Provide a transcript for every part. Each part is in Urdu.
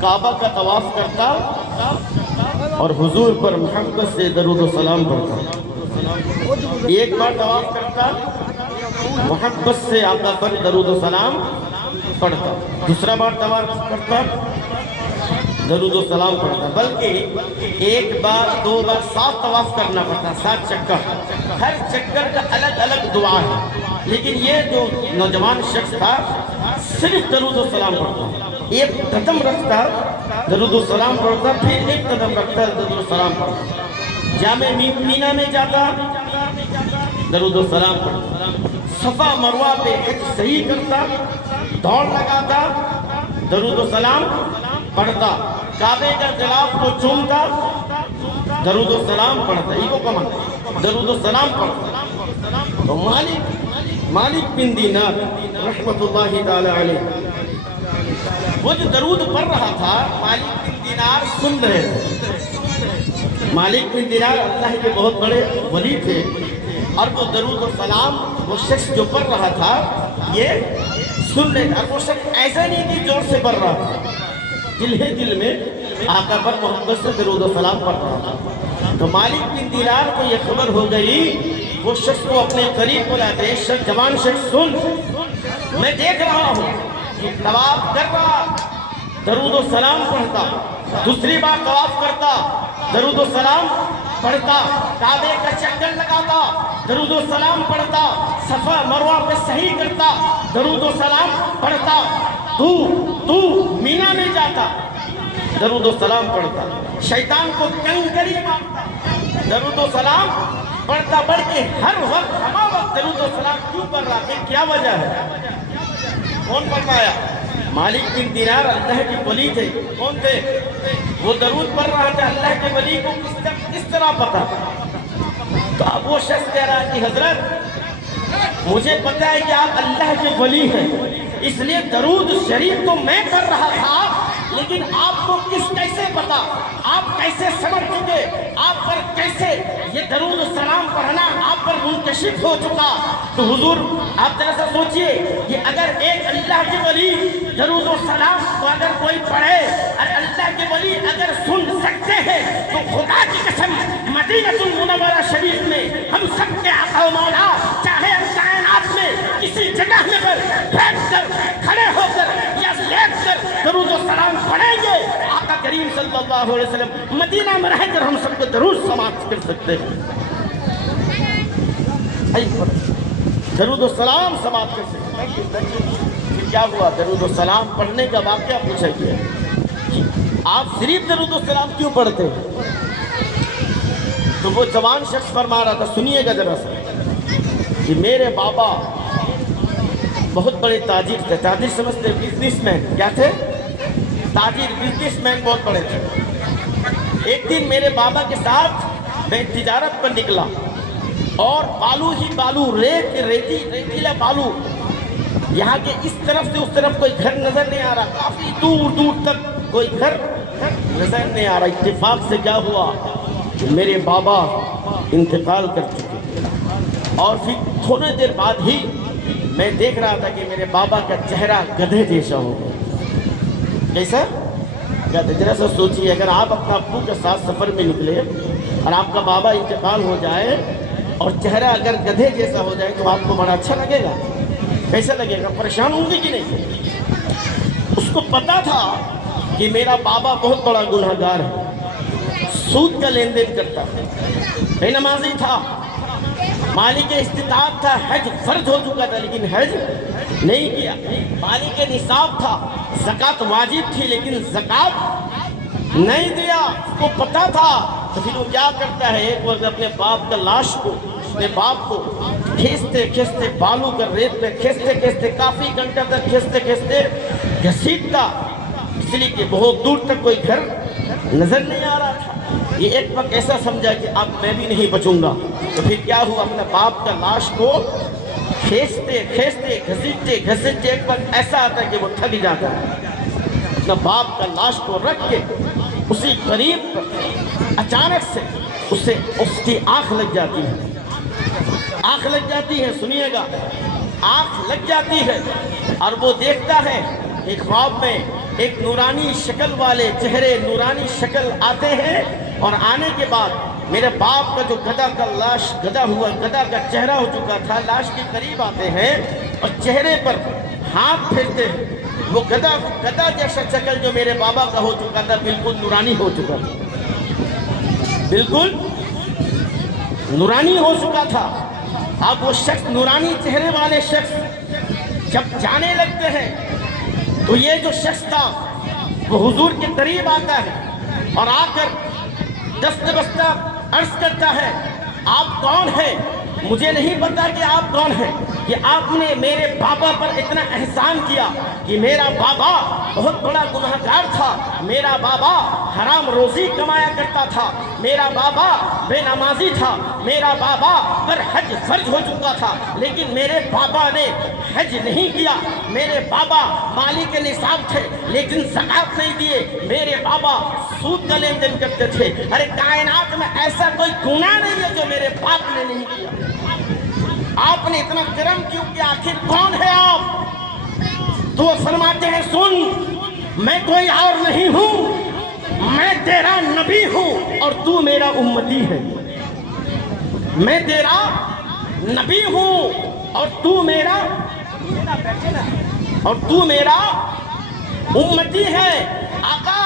کعبہ کا طواف کرتا اور حضور پر محبت سے درود و سلام پڑھتا۔ ایک بار طواف کرتا، محبت سے آقا پر درود و سلام پڑھتا، دوسرا بار طواف کرتا، درود و سلام پڑھتا، بلکہ ایک بار دو بار 7 طواف کرنا پڑتا، 7 چکر، ہر چکر کا الگ الگ دعا ہے۔ لیکن یہ جو نوجوان شخص تھا صرف درود و سلام پڑھتا، ایک قدم رکھتا درود و سلام پڑھتا، پھر ایک قدم رکھتا درود و سلام پڑھتا، جامع مینا میں جاتا درود و سلام پڑھتا، صفا مروہ پہ حج صحیح کرتا، دوڑ لگاتا، درود و سلام پڑھتا، کعبے کا غلاف کو چومتا، درود و سلام پڑھتا، یہ کو کمان درود و سلام پڑھتا۔ تو مالک بن دینار رحمت اللہ تعالی علیہ، وہ جو درود پڑھ رہا تھا مالک بن دینار سن رہے تھے۔ مالک بن دینار اللہ کے بہت بڑے ولی تھے، اور وہ درود و سلام وہ شخص جو پڑھ رہا تھا یہ سن رہے تھا۔ وہ شخص ایسا نہیں کہ زور سے پڑھ رہا تھا، دل میں آقا پر محبت سے درود و سلام پڑھ رہا تھا۔ تو مالک بن دینار کو یہ خبر ہو گئی، وہ شخص کو اپنے قریب بلاتے، جوان شخص سن، میں دیکھ رہا ہوں کہ طواف کر رہا درود و سلام پڑھتا، دوسری بار طواف کرتا درود و سلام پڑھتا، کعبے کا چکر لگاتا درود و سلام پڑھتا، صفا مروہ پہ صحیح کرتا درود و سلام پڑھتا، تو مینا میں جاتا درود و سلام پڑھتا، شیطان کو کنکری مارتا درود و سلام پڑھتا، بڑھ کے ہر وقت ہما وقت درود و سلام کیوں پڑھ رہا ہے؟ کیا وجہ ہے؟ کون پڑھایا؟ مالک بن دینار اللہ کے ولی تھے۔ کون تھے؟ وہ درود پڑھ رہا تھا، اللہ کے ولی کو کس طرح پتا؟ تو اب وہ شخص کہہ رہا کہ حضرت مجھے پتا ہے کہ آپ اللہ کے ولی ہیں، اس لیے درود شریف تو میں پڑھ رہا تھا، لیکن آپ کو کیسے پتا؟ آپ کیسے سمجھ چکے؟ آپ پر کیسے یہ درود و سلام پڑھنا آپ پر منکشف ہو چکا؟ تو حضور آپ ذرا سا سوچئے کہ اگر ایک اللہ کے ولی درود و سلام کو اگر کوئی پڑھے اور اللہ کے ولی اگر سن سکتے ہیں، تو خدا کی قسم مدینہ المنورہ شریف میں ہم سب کے آقا و مولا چاہے ہم کائنات میں کسی جگہ میں بیٹھ کر کھڑے ہو کر یا لیٹ کر درود و سلام پڑھیں گے، آقا کریم صلی اللہ علیہ وسلم مدینہ میں رہ کر ہم سب کو درود سماعت کر سکتے ہیں، درود و سلام سماعت کر سکتے ہیں۔ پھر کیا ہوا؟ درود و سلام پڑھنے کا واقعہ پوچھا گیا، آپ صرف درود و سلام کیوں پڑھتے ہیں؟ تو وہ جوان شخص فرما رہا تھا، سنیے گا ذرا سا، کہ میرے بابا بہت بڑے تاجر تھے۔ تاجر سمجھتے بزنس مین، کیا تھے؟ تاجر، بزنس مین بہت بڑے تھے۔ ایک دن میرے بابا کے ساتھ میں تجارت پر نکلا، اور بالو ہی بالو، ریتیلا بالو، یہاں کے اس طرف سے اس طرف کوئی گھر نظر نہیں آ رہا، کافی دور دور تک کوئی گھر نظر نہیں آ رہا۔ اتفاق سے کیا ہوا؟ میرے بابا انتقال کر چکے، اور پھر تھوڑے دیر بعد ہی میں دیکھ رہا تھا کہ میرے بابا کا چہرہ گدھے جیسا ہو گیا۔ کیسا؟ ذرا سا سوچیے، اگر آپ اپنا ابو کے ساتھ سفر میں نکلے اور آپ کا بابا انتقال ہو جائے اور چہرہ اگر گدھے جیسا ہو جائے تو آپ کو بڑا اچھا لگے گا؟ کیسا لگے گا؟ پریشان ہوں گے کہ نہیں؟ اس کو پتا تھا کہ میرا بابا بہت بڑا گنہگار ہے، سود کا لین دین کرتا، بے نمازی تھا، مالک استطاعت تھا، حج فرض ہو چکا تھا لیکن حج نہیں کیا، مالک نصاب تھا، زکوٰۃ واجب تھی لیکن زکوٰۃ نہیں دیا، اس کو پتا تھا۔ تو پھر وہ کیا کرتا ہے، ایک وقت اپنے باپ کا لاش کو، اپنے باپ کو کھیستے بالو کر ریت پہ کھیستے کافی گھنٹہ تک کھیستے گھسیٹتا، اس لیے کہ بہت دور تک کوئی گھر نظر نہیں آ رہا تھا۔ یہ ایک وقت ایسا سمجھا کہ اب میں بھی نہیں بچوں گا، تو پھر کیا ہوا، اپنے باپ کا لاش کو کھیستے گھسیٹتے ایک وقت ایسا آتا ہے کہ وہ تھک جاتا ہے، اپنا باپ کا لاش کو رکھ کے اسی قریب اچانک سے اس کی آنکھ لگ جاتی ہے، سنیے گا، آنکھ لگ جاتی ہے، اور وہ دیکھتا ہے کہ خواب میں ایک نورانی شکل والے چہرے نورانی شکل آتے ہیں، اور آنے کے بعد میرے باپ کا جو گدھا کا لاش گدھا ہوا گدھا کا چہرہ ہو چکا تھا، لاش کے قریب آتے ہیں اور چہرے پر ہاتھ پھیرتے ہیں. وہ گدھا جیسا شکل جو میرے بابا کا ہو چکا تھا بالکل نورانی ہو چکا تھا، بالکل نورانی ہو چکا تھا. اب وہ شخص نورانی چہرے والے شخص جب جانے لگتے ہیں تو یہ جو شخص تھا وہ حضور کے قریب آتا ہے اور آ کر دست بستہ عرض کرتا ہے، آپ کون ہیں؟ مجھے نہیں پتا کہ آپ کون ہیں، کہ آپ نے میرے بابا پر اتنا احسان کیا کہ میرا بابا بہت بڑا گناہگار تھا، میرا بابا حرام روزی کمایا کرتا تھا، میرا بابا بے نمازی تھا، میرا بابا پر حج فرض ہو چکا تھا، لیکن میرے بابا نے حج نہیں کیا، میرے بابا مالک نصاب تھے لیکن زکات نہیں دیے، میرے بابا سود کا لین دین کرتے تھے. ارے کائنات میں ایسا کوئی گناہ نہیں ہے جو میرے باپ نے نہیں کیا. آپ نے اتنا کرم کیوں کیا؟ آخر کون ہے آپ؟ تو وہ فرماتے ہیں، سن، میں کوئی اور نہیں ہوں، میں تیرا نبی ہوں اور تو میرا امتی ہے. میں تیرا نبی ہوں اور تو میرا امتی ہے. آقا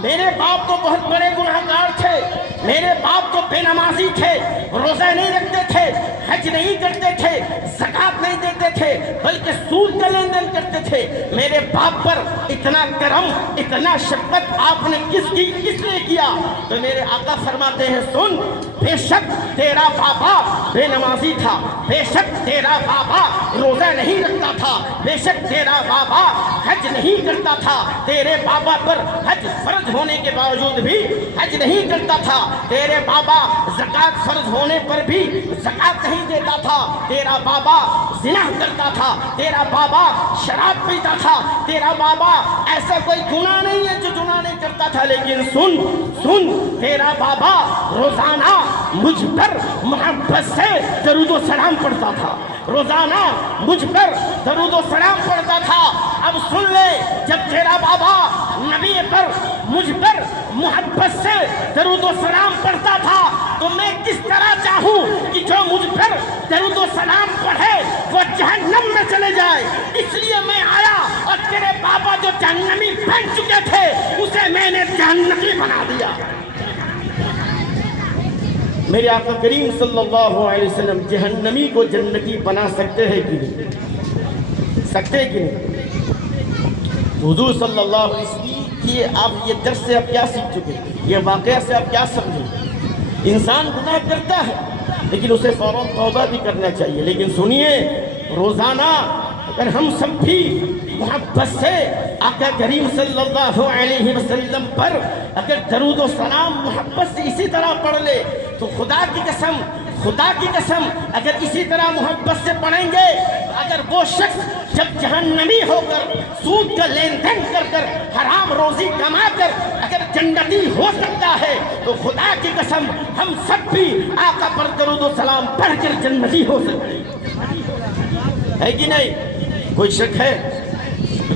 میرے باپ تو بہت بڑے گناہگار تھے، میرے باپ تو بے نمازی تھے، روزہ نہیں رکھتے تھے، حج نہیں کرتے تھے، زکات نہیں دیتے تھے، بلکہ سود کا لین دین کرتے تھے. میرے باپ پر اتنا کرم اتنا شفقت آپ نے کس نے کیا؟ تو میرے آقا فرماتے ہیں، سن، بے شک تیرا بابا بے نمازی تھا، بے شک تیرا بابا روزہ نہیں رکھتا تھا، بے شک تیرا بابا حج نہیں کرتا تھا، تیرے بابا پر حج فرض ہونے کے باوجود بھی حج نہیں کرتا تھا، تیرے بابا زکات فرض ہونے پر بھی زکات نہیں دیتا تھا، تیرا بابا زنا کرتا تھا، تیرا بابا شراب پیتا تھا، تیرا بابا ایسا کوئی گناہ نہیں ہے جو گناہ نہیں کرتا تھا. لیکن سن، تیرا بابا روزانہ مجھ پر محبت سے درود و سلام پڑھتا تھا، روزانہ مجھ پر درود و سلام پڑھتا تھا. اب سن لے، جب تیرا بابا نبی پر مجھ پر محبت سے درود و سلام پڑھتا تھا تو میں کس طرح چاہوں کہ جو مجھ پر درود و سلام پڑھے وہ جہنم میں چلے جائے. اس لیے میں آیا اور تیرے بابا جو جہنمی بن چکے تھے اسے میں نے جہنمی بنا دیا. میرے آقا کریم صلی اللہ علیہ وسلم جہنمی کو جنتی بنا سکتے ہیں کہ نہیں؟ سکتے کہ نہیں؟ حضور صلی اللہ علیہ وسلم آپ یہ درس سے آپ کیا سیکھ چکے؟ یہ واقعہ سے آپ کیا سمجھیں؟ انسان گناہ کرتا ہے لیکن اسے فوراً توبہ بھی کرنا چاہیے. لیکن سنیے، روزانہ اگر ہم سب بھی محبت سے آقا کریم صلی اللہ علیہ وسلم پر اگر درود و سلام محبت سے اسی طرح پڑھ لے تو خدا کی قسم اگر اسی طرح محبت سے پڑھیں گے، اگر وہ شخص جب جہنمی ہو کر سود کا لین دین کر حرام روزی کما کر اگر جنتی ہو سکتا ہے تو خدا کی قسم ہم سب بھی آقا پر درود و سلام پڑھ کر جنتی ہو سکتے ہیں. ہے کہ نہیں؟ کوئی شک ہے؟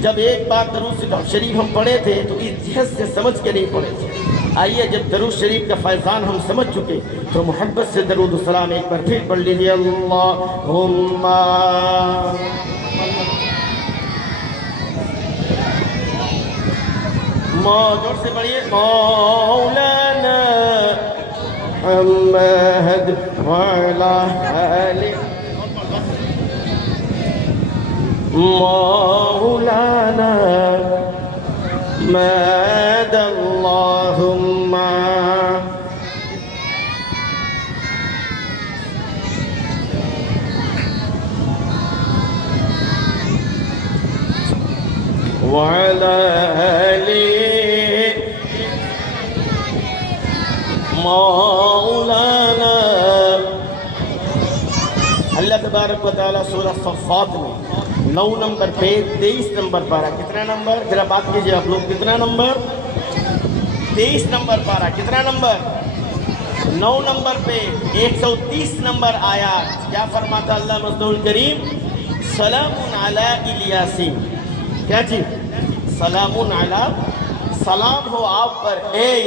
جب ایک بار درود شریف ہم پڑھے تھے تو اس جہت سے سمجھ کے نہیں پڑھے تھے. آئیے جب درود شریف کا فیضان ہم سمجھ چکے تو محبت سے درود و سلام ایک بار پھر پڑھ لیجیے. اللہم زور سے پڑھیے. مولانا محمد وعلا آلہ مولانا مد اللہم وعلا آلہ مولانا. اللہ تبارک و تعالیٰ سورہ صفات میں 9 نمبر پہ 23 نمبر پارہ. کتنا نمبر؟ ذرا بات کیجئے آپ لوگ. کتنا نمبر؟ 23 نمبر پارہ. کتنا نمبر؟ 9 نمبر پہ 130 نمبر آیات. کیا فرماتا اللہ مصطفی الکریم؟ سلام علی الیاسین. کیا چیز؟ سلام علی، سلام ہو آپ پر اے